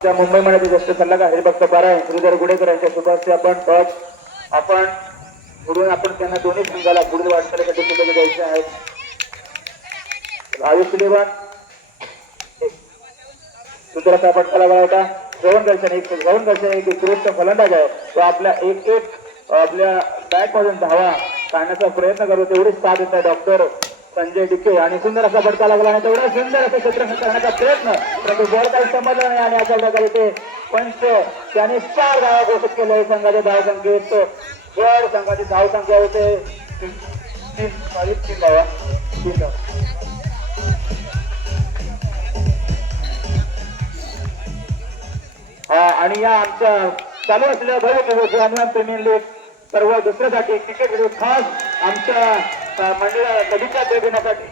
मुंबईमध्ये ज्येष्ठ सल्लागार हरिभक्त पारायण श्रीधर गुडेकर यांच्या शुभास्ते आपण टॉच आपण पुढून आपण त्यांना दोन्ही संघाला पुढील वाटचालीसाठी शुभेच्छा द्यायच्या आहेत. आयुष देवान सुंदर असा फटका लागला होता. गवन दर्शन एक उत्कृष्ट फलंदाज आहे. तो आपल्या एक आपल्या बॅट मधून धावा काढण्याचा प्रयत्न करतो. तेवढीच साथ देत डॉक्टर संजय डिके आणि सुंदर असा फटका लागला आणि तेवढा सुंदर असं क्षेत्ररक्षण करण्याचा प्रयत्न परंतु बॉल काही समजला नाही आणि अशा प्रकारे ते पंच त्याने 4 धावा घोषित केले. संघाचे धाव संख्येत गड संघाची धाव संख्या होते 3 धावा. हा आणि या आमच्या चालू असलेल्या भव्य हनुमान प्रीमियर लीग सर्व दुसऱ्यासाठी क्रिकेट खास आमच्या मंडळाला कधीच्या भेट देण्यासाठी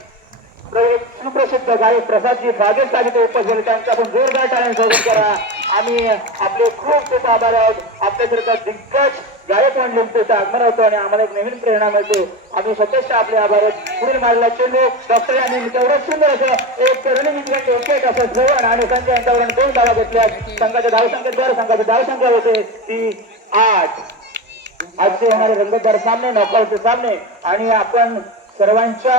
सुप्रसिद्ध गायक प्रसादजी बागेश साहित्य उपस्थित त्यांचा आपण जोरदार टाळ्याने स्वागत करा. आम्ही आपले खूप खूप आभार आहोत. आपल्यासारखा दिग्गज गायक मंडळींचे आगमन होतो आणि आम्हाला एक नवीन प्रेरणा मिळते. आम्ही स्वतःच्या आपले आभार आहेत. पुढील मारला चेंडू डॉक्टर यांनी तेवढं सुंदर असं एक तरुणी मित्रांचे एक असं श्रवण आणि संजय यांच्यावरून 2 धावा घेतल्या. संघाच्या धावसंख्येत संघाची धावसंख्या होते ती 8. आजचे होणारे रंगतदार सामने नॉकआउटचे सामने आणि आपण सर्वांच्या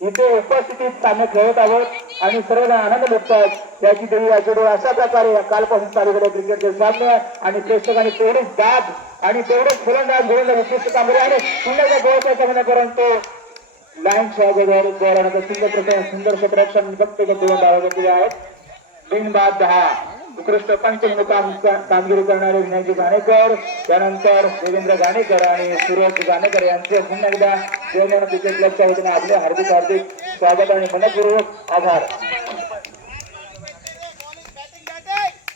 इथे उपस्थितीत सामने खेळत आहोत आणि सर्वजण आनंद लुटतात याची तरी याच्याकडे अशा प्रकारे कालपासून चालू झाले क्रिकेटचे सामने आणि प्रेक्षकांनी तेवढेच दाब आणि तेवढेच फलंदाज गोलंदाज उत्कृष्ट कामगिरी आणि सुंदर गोलचा सामना परंतु लाईनच्या अगोदर गोलानंतर सुंदर क्षेत्ररक्षण फक्त 2 धावा घेतले आहेत. बिनबाद 10 उत्कृष्ट पंचमूल कामगिरी करणारे विनायक गाणेकर त्यानंतर देवेंद्र गाणेकर आणि सूरज गाणेकर यांचे पुन्हा एकदा देवमान क्रिकेट क्लबच्या वतीने आपले हार्दिक स्वागत आणि मनपूर्वक आभार.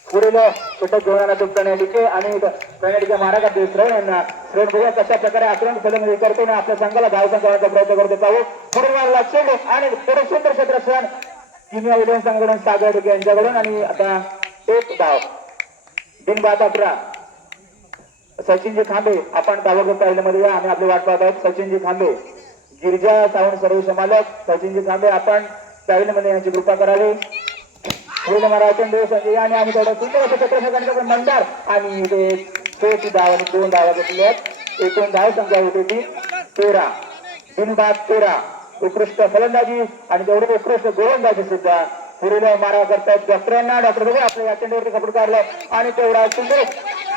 पुढील षटक घेऊन प्रणय डिके आणि प्रणय डिके मारा करते श्रेण यांना श्रेण बघूया कशा प्रकारे आक्रमण फलंदाजी करतो आणि आपल्या संघाला धाव संख्येचा प्रयत्न करतो पाहू. पुढील मारला चेंडू आणि थोडे सुंदर क्षेत्ररक्षण किमिया विलियम संघाकडून सागर डिके यांच्याकडून आणि आता 1 धाव. बिनबाद 11 सचिनजी खांबे आपण धावक पाहिल्यामध्ये या आम्ही आपली वाट पाहत आहोत. सचिनजी खांबे गिरिजा सावंत सर्व समालक सचिनजी खांबे आपण पाहिल्यामध्ये यांची कृपा करावी. पुढे मारा चेंडू संजय आणि आम्ही थोडं सुंदर असं क्षेत्ररक्षण मंदार आणि ते धाव आणि 2 धावा घेतल्या. एकूण धाव संख्या होती ती 13. बिनबाद 13 उत्कृष्ट फलंदाजी आणि तेवढे उत्कृष्ट गोलंदाजी सुद्धा पुढील मारा करतायत डॉक्टरांना. डॉक्टर बघा आपल्या या चेंडूवरती कपड काढलं आणि तेवढा सुंदर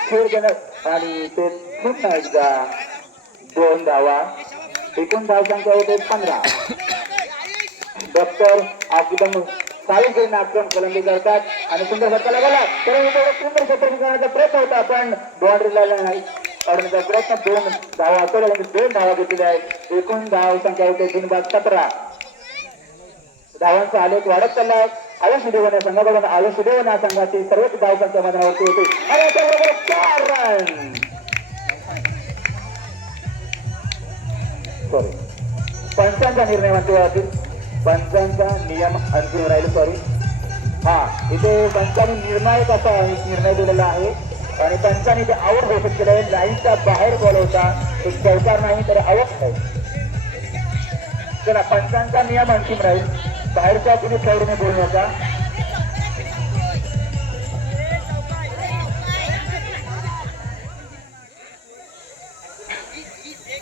खेळ घेणं आणि ते पुन्हा एकदा 2 धावा. एकूण धाव संख्या होते 15. डॉक्टर एकदम सावधगिरीने आक्रमण फलंदाजी करतात आणि सुंदर फटका लागला तर सुंदर क्षेत्ररक्षण करण्याचा प्रयत्न होता पण बाउंड्रीला नाही काढण्याचा प्रयत्न. 2 धावा असेल 2 धावा घेतलेल्या आहेत. एकूण धाव संख्या होते बिनबाद 17. धावांचा आलेख वाढत चालला आहे. आयुष देवन या संघाकडून आयुष देवन या संघाची सर्वोच्च धाव संख्या मैदानावरती होती आणि त्याबरोबर 4 रन. सॉरी पंचांचा निर्णय म्हणतो पंचांचा नियम अंतिम राहील. सॉरी हा इथे पंचांनी निर्णायक असा निर्णय दिलेला आहे आणि पंचांनी ते आऊट घोषित केलं आहे. लाईनच्या बाहेर बॉल होता तो चौकार नाही तर आऊट आहे. चला पंचांचा नियम अंतिम राहील. बाहेरच्या कुणी खेळून बोलू नका.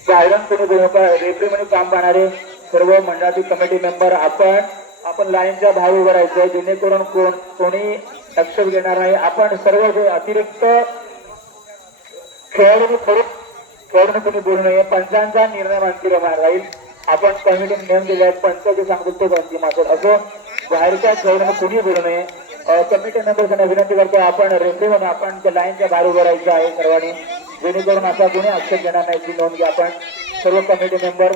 बाहेरून कुणी बोलू नका. रेफरी म्हणून काम पाहणारे सर्व मंडळातील कमिटी मेंबर आपण लाईनच्या बाहेर उभं राहायचं जेणेकरून कोणी आक्षेप घेणार नाही. आपण सर्व अतिरिक्त खेळाडूंनी कोणी बोलू नये. पंचांचा निर्णय अंतिम राहील. आपण कमिटीने नियम दिले आहेत. पंचाचे सांगतो तो अंतिम असेल असं बाहेरच्या खेळाडूंना कोणी बोलू नये. कमिटी मेंबर्सना विनंती करतो आपण रेफरी म्हणून आपण त्या लाईनच्या बाहेर उभं राहायचं आहे सर्वांनी जेणेकरून असा कोणी आक्षेप घेणार नाही ती नोंद घ्या. आपण सर्व कमिटी मेंबर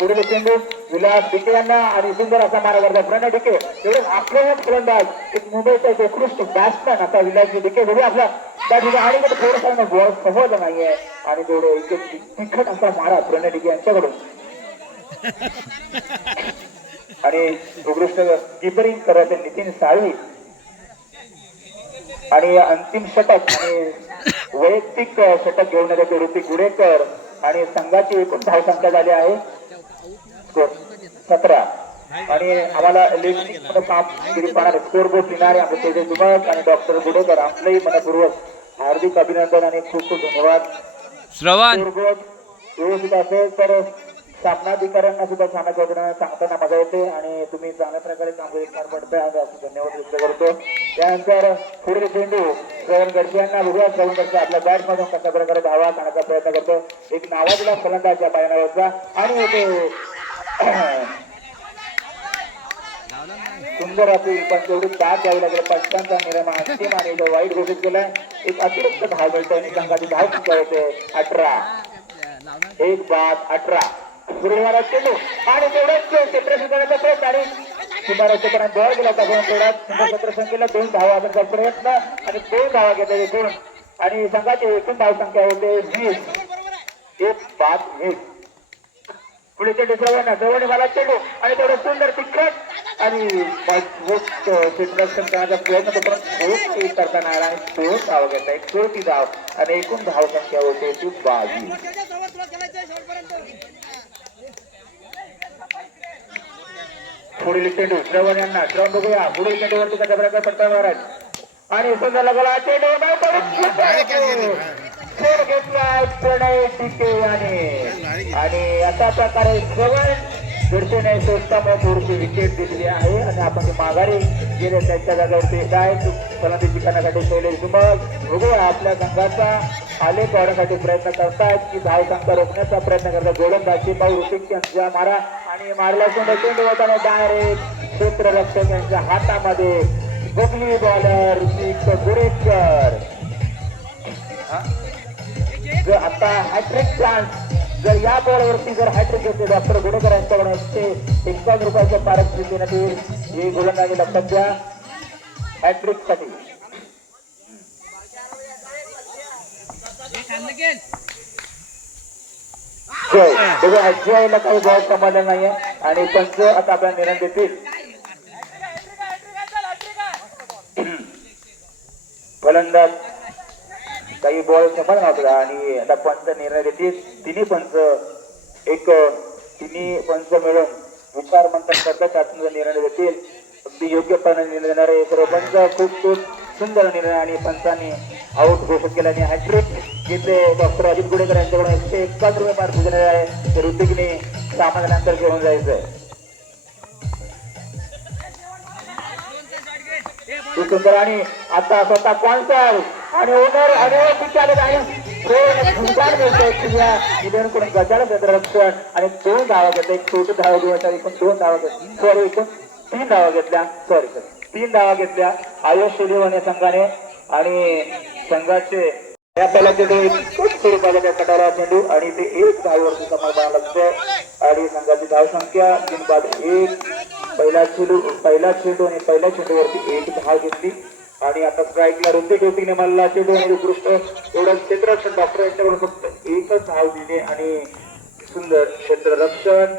पुढील चेंडू विलास डिके यांना आणि सुंदर असा मारा करतात प्रणय डिके एवढे आक्रमक फलंदाज एक मुंबईचा एक उत्कृष्ट बॅट्समॅन आता विलास डिके बघू आपला त्या ठिकाणी आणि थोडंसं बॉल समजलं नाहीये आणि तेवढे तिखट असा मारा प्रणय डिके यांच्याकडून आणि उत्कृष्ट किपरिंग करत नितीन साळी आणि अंतिम षटक आणि वैयक्तिक षटक घेऊन येते ऋतिक गुडेकर आणि संघाची एकूण धाव संख्या झाली आहे 17. आणि आम्हाला लेखनिक कामगिरी पाहणारे स्कोर बोर्ड लिहिणारे आमचे तेजस जुमक आणि डॉक्टर गुडेकर आपलंही मनपूर्वक हार्दिक अभिनंदन आणि खूप खूप धन्यवाद. श्रवण स्कोर बोर्ड व्यवस्थित असेल तर सामनाधिकाऱ्यांना सुद्धा सांगताना मजा येते आणि तुम्ही चांगल्या प्रकारे कामगिरी पार पडताय असे धन्यवाद व्यक्त करतो. त्यानंतर पुढील चेंडू श्रवण गडसे यांना बघूया. श्रवण गडसे आपल्या बॅट मधून कशा प्रकारे धावा काढण्याचा प्रयत्न करतो. एक नावाजला फलंदाज पायनावरचा आणि ते सुंदर अशी पण तेवढी ताक द्यावी लागेल. पंचांचा निर्णय अंतिम आणि जो वाईट घोषित केलाय. एक अतिरिक्त धाव मिळते आणि संघाची धाव संख्या होते 18. 1-18 पुढे मला चेंडू आणि तेवढंच क्षेत्ररक्षण करण्याचा प्रयत्न आणि सुमारे बॉल गेला होता. तेवढ्याच क्षेत्ररक्षण केलं. 2 धावा करण्याचा प्रयत्न आणि 2 धावा घेतल्या एकूण आणि संघाची एकूण धाव संख्या होते 20. 1-20 पुढे चेंडू जवळ मला चेंडू आणि तेवढं सुंदर तिखट आणि क्षेत्ररक्षण करण्याचा प्रयत्न खूप करताना आला आणि 2 धाव घेतला. एक छोटी धाव आणि एकूण धाव संख्या होते 22. पुढील चेंडू श्रवण यांना श्रवण बघूया. पुढील चेंडूवरती कशा प्रकारे पडता महाराज आणि सुंदर लागला चेंडू घेतला प्रणय टिके आणि अशा प्रकारे श्रवण दर्शने स्वस्तामध्ये विकेट दिसली आहे आणि आपण माघारी गेले त्यांच्या जागेवरती फलंदाजी करण्यासाठी शैलेश जुमक बघूया आपल्या संघाचा आलेख वाढवण्यासाठी प्रयत्न करतायत की धाव संख्या रोखण्याचा प्रयत्न करतात. गोलंदाजी पाऊल ऋतिक यांच्या मारा आणि मारला चेंडू होताना डायरेक्ट क्षेत्ररक्षक यांच्या हातामध्ये बगली बॉलर ऋतिक गुरेकर. जर आता हॅट्रिक चान्स जर या बॉलवरती जर हॅट्रिक घेतली डॉक्टर गुडेकर यांच्याकडून 151 रुपयाच्या पारितोषिक देण्यात येईल. ही गोलंदाजी लक्षात द्या हॅट्रिक साठी. जयला काही बॉल समाधान नाहीये आणि पंच आता आपल्याला निर्णय देतील. फलंदाज काही बॉल समाधान होता आणि आता पंच निर्णय देतील. तिन्ही पंच मिळून विचार मंथन करता त्यातून निर्णय देतील. अगदी योग्यपणे निर्णय देणारे सर्व पंच खूप सुंदर निर्णय आणि पंचांनी आउट घोषित केला आणि हॅट्रिक घेतले. डॉक्टर अजित गुडेकर यांच्याकडून 151 रुपये पारितोषिक दिलेले आहे. ते ऋतिकने सामन्यानंतर घेऊन जायचंय. सुंदर आणि आता स्वतः कॉन्सर्ट आणि ओनर आणि गजाला क्षेत्ररक्षण आणि 2 धावा घेतल्या. एक छोटी धावा घेऊन एकूण 2 धावा घेतल्या. एकूण 3 धावा घेतल्या. 3 धावा घेतल्या आयुष शिलीवणे संघाने आणि संघाचे या पहिला चेंडू स्वरूपाच्या कटाला चेंडू आणि ते 1 धावेवरती समाधान लागतं आणि संघाची धाव संख्या 3-1. पहिला चेंडू आणि पहिल्या चेंडूवरती 1 धाव घेतली आणि आता स्ट्राईकला ऋतिकने मला चेंडू आणि उत्कृष्ट एवढं क्षेत्ररक्षण डॉक्टर यांच्याकडून फक्त 1च धाव दिली आणि सुंदर क्षेत्ररक्षण.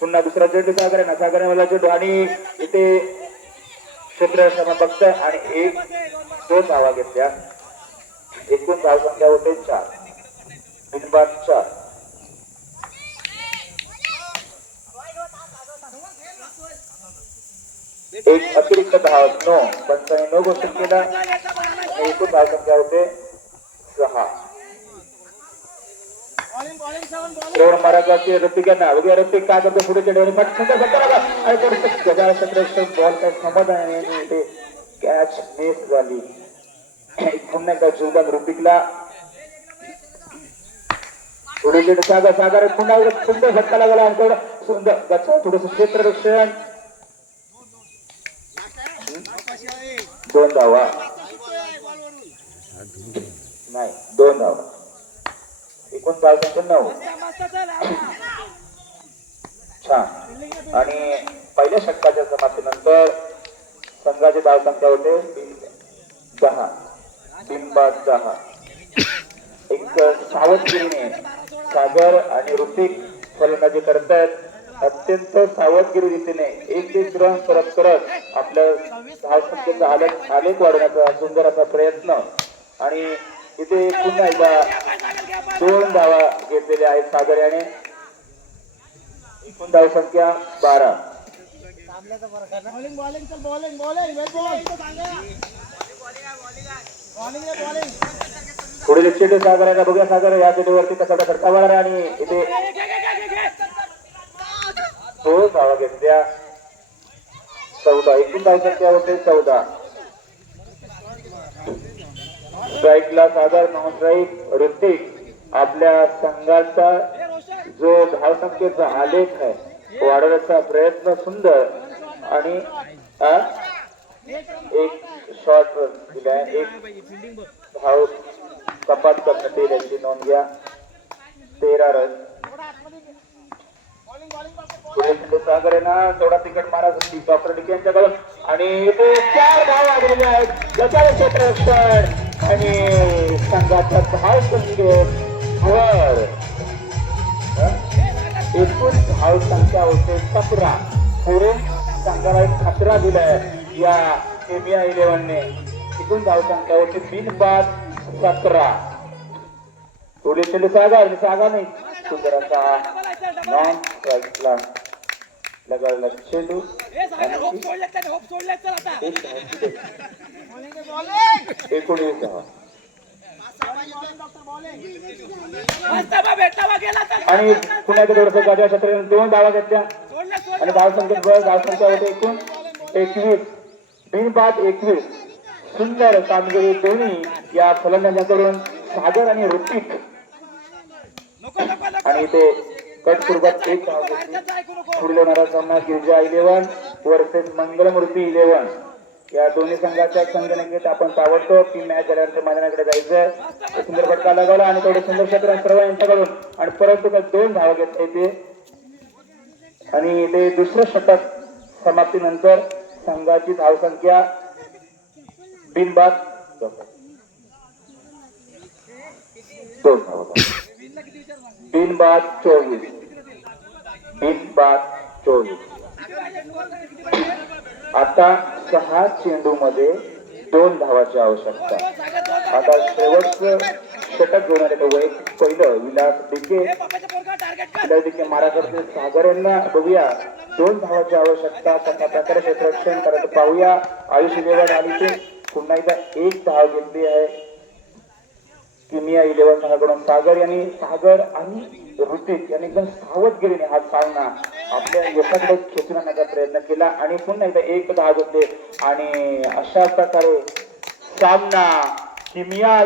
पुन्हा दुसरा चेंडू सागरे मला चेंडू आणि इथे क्षेत्ररक्षण बघतोय आणि 1-2 धावा घेतल्या. एकूण धाव संख्या होते 4. 4 एक अतिरिक्त धाव 9 पंचाने 9 घोषित केला. एकूण धाव संख्या होते 6. महाराजांचे ऋतिक यांना बघूया. ऋतिक काय करतो पुढे चेंडू बॉल काय समाधान आणि कॅच मिस झाली. पुन्हा एकदा जोरदार ऋतिकला पुढे चेंडू सागर पुन्हा सुंदर झटका लागला आणि थोडं सुंदर थोडस क्षेत्ररक्षण. 2 धावा नाही 2 धावा. एकूण धाव संख्या 9. छान आणि पहिल्या षटकाच्या समाप्तीनंतर संघाची धाव संख्या होते 10. 3-5-10. एक सावधगिरीने सागर आणि ऋतिक फलंदाजी करतायत. अत्यंत सावधगिरी रीतीने 1-1 रन करत आपल्या धाव संख्येचा आलेख वाढवण्याचा सुंदर असा प्रयत्न आणि इथे पुन्हा एकदा 2 धावा घेतलेल्या आहेत सागर याने. एकूण धाव संख्या 12. पुढील चेंडू सागर याचा बघूया. सागर या चेंडूवरती कसा धडका मारला आणि इथे 2 धावा घेतल्या. 14. एकूण धाव संख्या होते 14. स्ट्राईकला सागर, नॉन स्ट्राईक ऋतिक. आपल्या संघाचा जो धावसंख्येचा आलेख आहे वाढवण्याचा प्रयत्न सुंदर आणि एक शॉट दिलाय. एक धाव कपात करण्यात येईल याची नोंद घ्या. 13 रन. सागर यांना तेवढा तिकट मारा डॉक्टर डिके यांच्याकडून आणि इथे 4 धावा आलेल्या आहेत. गटार क्षेत्ररक्षण आणि संघाचा धाव संख्येत वर. एकूण धाव संख्या होते 17. पुढे संघाला एक खतरा दिलाय या केमिया 11ने. एकूण धाव संख्या होती बिनबाद 17. पुढे चेंडू सागर. सागर नाही सुंदर असा नॉन स्ट्राईकला लगावला चेंडू. 19 धावा आणि पुण्याच्या थोडस गाड्या क्षेत्राने 2 धावा घेतल्या आणि धाव संख्येत धाव संख्या होते एकूण 21. बिनबाद 21. सुंदर कामगिरी दोन्ही या फलंदाजांकडून सागर आणि ऋतिक. आणि ते कट स्वरूपात 1 धाव घेतली. पुढील होणारा सामना गिरजा 11 वर्सेस मंगलमूर्ती 11. या दोन्ही संघाच्या संगणकीत आपण ताबडतोब ती मॅच झाल्यानंतर मैदानाकडे जायचं. सुंदर फटका लगावला आणि थोडे सुंदर क्षेत्र सर्व यांच्याकडून आणि परंतु 2 धावा घेतल्या ते आणि ते दुसरं षटक समाप्तीनंतर संघाची धाव संख्या बिनबाद 2 धावा. बिनबाद 24. बिनबाद 24. आता 6 चेंडू मध्ये 2 धावाची आवश्यकता. आता शेवटचं षटक घेऊन आले वैयक्तिक पहिलं विलास डिके मारा करते. सागर यांना बघूया 2 धावाची आवश्यकता. कशा प्रकारे क्षेत्ररक्षण करायचं पाहूया. आयुष 11 आली ते पुन्हा एकदा 1 धाव घेतली आहे किमिया 11 संघाकडून. सागर आणि ऋतिक यांनी एकदम सावधगिरीने हा सामना आपल्या यशाकडे खेचून आणण्याचा प्रयत्न केला आणि पुन्हा एकदा 1 धाव घेतले आणि अशा प्रकारे सामना किमिया